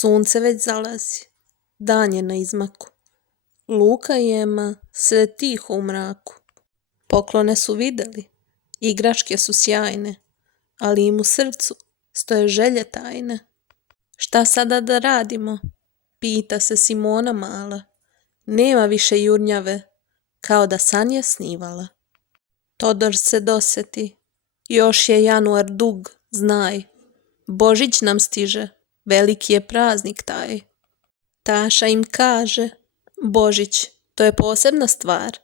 Sunce već zalazi, dan je na izmaku. Luka i Ema sede tiho u mraku. Poklone su videli, igračke su sjajne, ali im u srcu stoje želje tajne. Šta sada da radimo? Pita se Simona mala. Nema više jurnjave, kao da san je snivala. Todor se doseti, još je januar dug, znaj. Božić nam stiže, veliki je praznik taj. Taša im kaže, Božić, to je posebna stvar,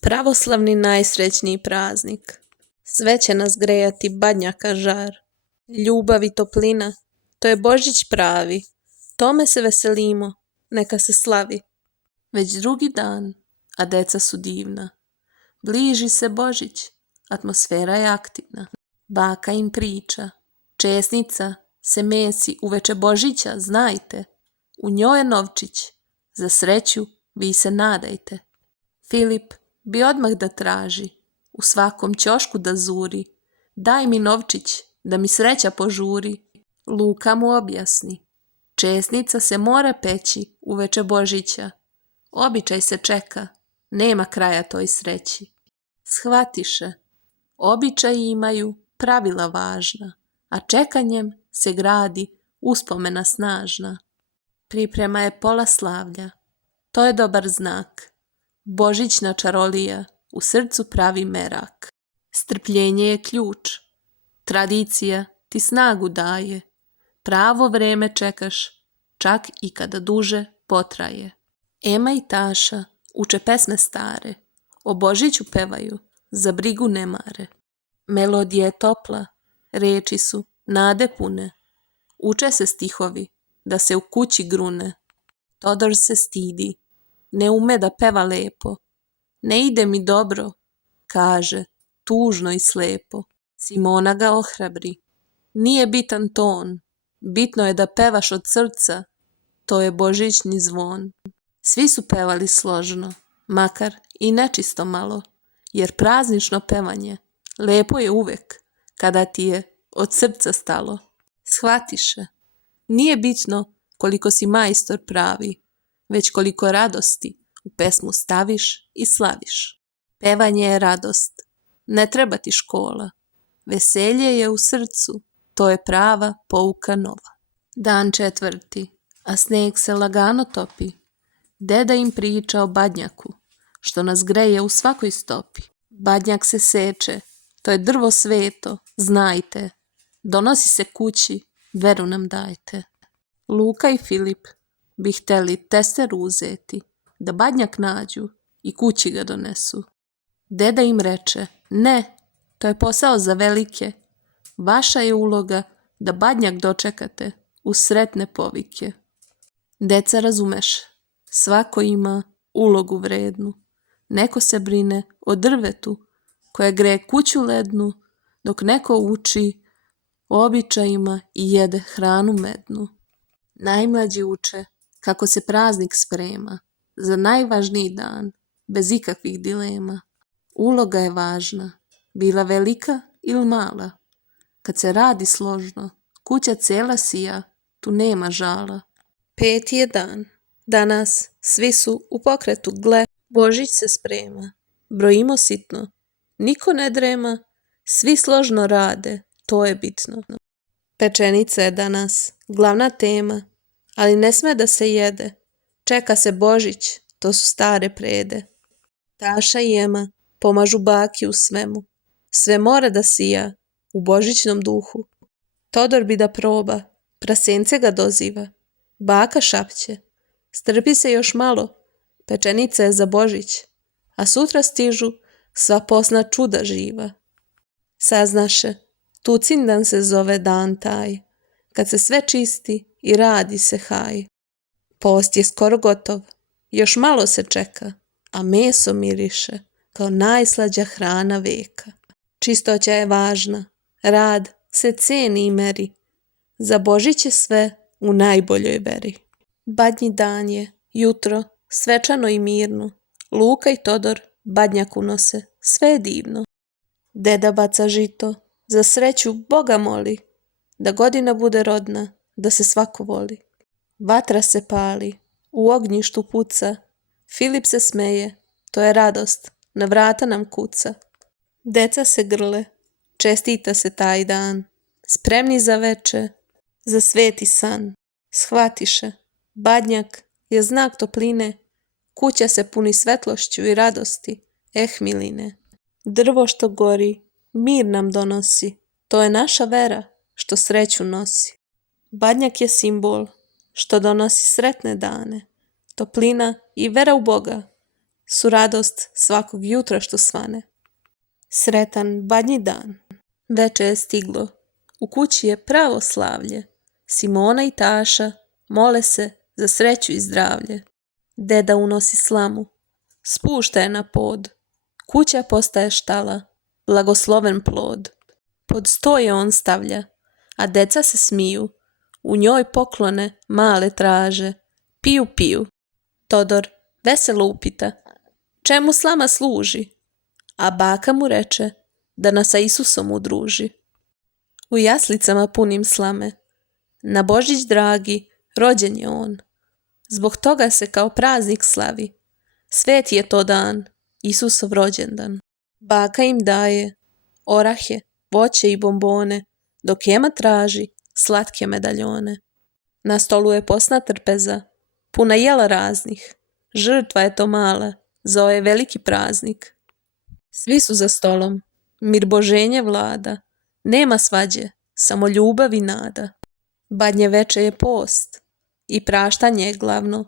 pravoslavni najsrećniji praznik. Sve će nas grejati badnjaka žar. Ljubav i toplina, to je Božić pravi, tome se veselimo, neka se slavi. Već drugi dan, a deca su divna. Bliži se Božić, atmosfera je aktivna. Baka im priča, česnica se mesi uveče Božića, znajte. U njoj je novčić, za sreću vi se nadajte. Filip bi odmah da traži, u svakom ćošku da zuri. Daj mi novčić, da mi sreća požuri. Luka mu objasni, česnica se mora peći uveče Božića. Običaj se čeka, nema kraja toj sreći. Shvatiše, običaji imaju pravila važna, a čekanjem se gradi uspomena snažna. Priprema je pola slavlja, to je dobar znak. Božićna čarolija u srcu pravi merak. Strpljenje je ključ, tradicija ti snagu daje. Pravo vreme čekaš, čak i kada duže potraje. Ema i Taša uče pesme stare, o Božiću pevaju, za brigu ne mare. Melodija je topla, reči su nade pune. Uče se stihovi, da se u kući grune. Todor se stidi, ne ume da peva lepo. Ne ide mi dobro, kaže, tužno i slepo. Simona ga ohrabri. Nije bitan ton, bitno je da pevaš od srca, to je božićni zvon. Svi su pevali složno, makar i nečisto malo, jer praznično pevanje lepo je uvek, kada ti je od srca stalo. Shvatiše, nije bitno koliko si majstor pravi, već koliko radosti u pesmu staviš i slaviš. Pevanje je radost, ne treba ti škola. Veselje je u srcu, to je prava pouka nova. Dan 4, a sneg se lagano topi. Deda im priča o badnjaku, što nas greje u svakoj stopi. Badnjak se seče, to je drvo sveto, znajte. Donosi se kući, veru nam dajte. Luka i Filip bi hteli testeru uzeti, da badnjak nađu i kući ga donesu. Deda im reče, ne, to je posao za velike. Vaša je uloga da badnjak dočekate uz sretne povike. Deca razumeše, svako ima ulogu vrednu. Neko se brine o drvetu koje greje kuću lednu, dok neko uči o običajima i jede hranu mednu. Najmlađi uče kako se praznik sprema za najvažniji dan, bez ikakvih dilema. Uloga je važna, bila velika ili mala. Kad se radi složno, kuća cela sija, tu nema žala. 5. je dan, danas svi su u pokretu, gle, Božić se sprema. Brojimo sitno, niko ne drema, svi složno rade, to je bitno. Pečenica je danas glavna tema, ali ne sme da se jede. Čeka se Božić, to su stare prede. Taša i Ema pomažu baki u svemu. Sve mora da sija u božićnom duhu. Todor bi da proba, prasence ga doziva. Baka šapće, strpi se još malo, pečenica je za Božić, a sutra stižu sva posna čuda živa. Saznaše, Tucindan se zove dan taj, kad se sve čisti i radi se haj. Post je skoro gotov, još malo se čeka, a meso miriše kao najslađa hrana veka. Čistoća je važna, rad se ceni i meri, za Božić je sve u najboljoj veri. Badnji dan je, jutro, svečano i mirno, Luka i Todor badnjak unose, sve je divno. Deda baca žito, za sreću Boga moli, da godina bude rodna, da se svako voli. Vatra se pali, u ognjištu puca, Filip se smeje, to je radost, na vrata nam kuca. Deca se grle, čestita se taj dan, spremni za veče, za sveti san. Shvatiše, Badnjak je znak topline, kuća se puni svetlošću i radosti, miline. Drvo što gori, mir nam donosi, to je naša vera što sreću nosi. Badnjak je simbol što donosi sretne dane, toplina i vera u Boga su radost svakog jutra što svane. Sretan Badnji dan. Veče je stiglo, u kući je pravo slavlje, Simona i Taša mole se za sreću i zdravlje. Deda unosi slamu, spušta je na pod, kuća postaje štala, blagosloven plod. Pod sto je on stavlja, a deca se smiju, u njoj poklone male traže, piju, piju. Todor veselo upita, čemu slama služi? A baka mu reče, da nas sa Isusom udruži. U jaslicama punim slame, na Božić dragi, rođen je on. Zbog toga se kao praznik slavi, svet je to dan, Isusov rođendan. Baka im daje orahe, voće i bombone, dok Ema traži slatke medaljone. Na stolu je posna trpeza, puna jela raznih, žrtva je to mala za ovaj veliki praznik. Svi su za stolom, mir Boženje vlada, nema svađe, samo ljubav i nada. Badnje veče je post i praštanje je glavno,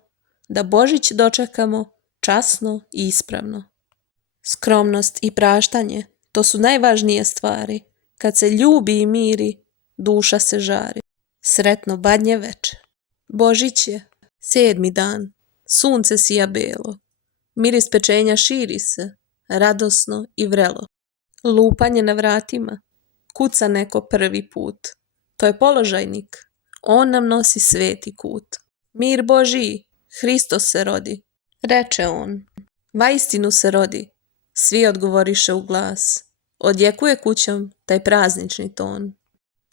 da Božić dočekamo časno i ispravno. Skromnost i praštanje, to su najvažnije stvari, kad se ljubi i miri, duša se žari. Sretno Badnje veče. Božić je 7. dan, sunce sija belo, miris pečenja širi se, radosno i vrelo. Lupanje na vratima, kuca neko prvi put, to je položajnik, on nam nosi sveti kut. Mir Božiji, Hristos se rodi, reče on, vaistinu se rodi, svi odgovoriše u glas, odjekuje kućom taj praznični ton.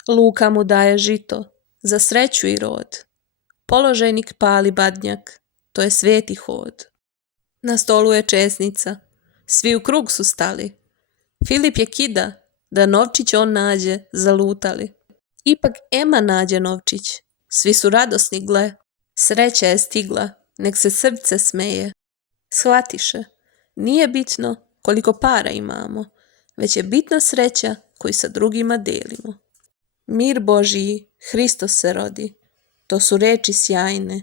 Luka mu daje žito, za sreću i rod, položajnik pali Badnjak, to je sveti hod. Na stolu je česnica, svi u krug su stali, Filip je kida, da novčić on nađe, zalutali. Ipak Ema nađe novčić, svi su radosni gle, sreća je stigla, nek se srce smeje. Shvatiše, nije bitno koliko para imamo, već je bitna sreća koju sa drugima delimo. Mir Božiji, Hristos se rodi, to su reči sjajne,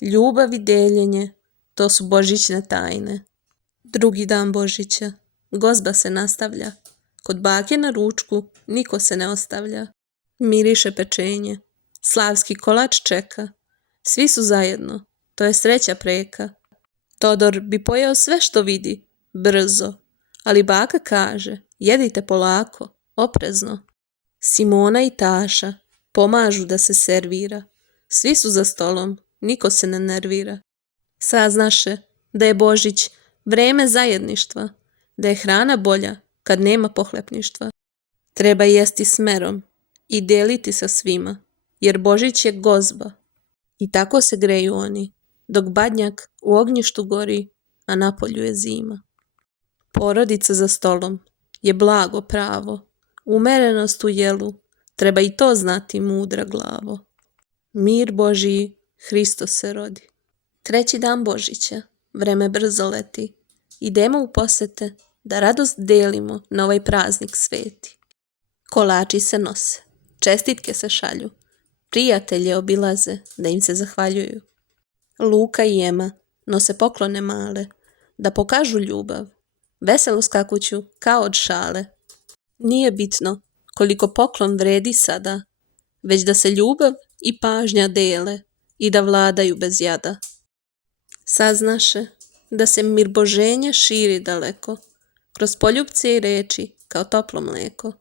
ljubav i deljenje, to su božićne tajne. Drugi dan Božića, gozba se nastavlja, kod bake na ručku niko se ne ostavlja. Miriše pečenje, slavski kolač čeka, svi su zajedno, to je sreća preka. Todor bi pojeo sve što vidi, brzo, ali baka kaže, jedite polako, oprezno. Simona i Taša pomažu da se servira, svi su za stolom, niko se ne nervira. Saznaše da je Božić vreme zajedništva, da je hrana bolja kad nema pohlepništva. Treba jesti smerom i deliti sa svima, jer Božić je gozba. I tako se greju oni, dok Badnjak u ognjištu gori, a napolju je zima. Porodica za stolom je blago pravo, umerenost u jelu, treba i to znati mudra glavo. Mir Božiji, Hristos se rodi. 3. dan Božića, vreme brzo leti, idemo u posete da radost delimo na ovaj praznik sveti. Kolači se nose, čestitke se šalju, prijatelje obilaze da im se zahvaljuju. Luka i Ema nose poklone male, da pokažu ljubav, veselo skakuću kao od šale. Nije bitno koliko poklon vredi sada, već da se ljubav i pažnja dele i da vladaju bez jada. Saznaše da se mir Boženja širi daleko, kroz poljupce i reči kao toplo mleko.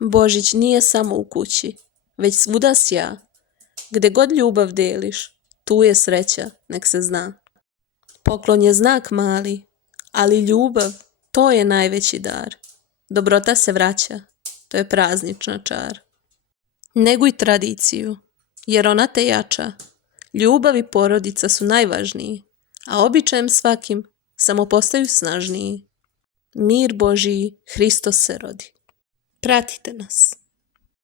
Božić nije samo u kući, već svuda sja, gde god ljubav deliš, tu je sreća, nek se zna. Poklon je znak mali, ali ljubav, to je najveći dar. Dobrota se vraća, to je praznična čar. Neguj tradiciju, jer ona te jača, Ljubav i porodica su najvažniji, a običajem svakim samo postaju snažniji. Mir Božiji, Hristos se rodi. Pratite nas.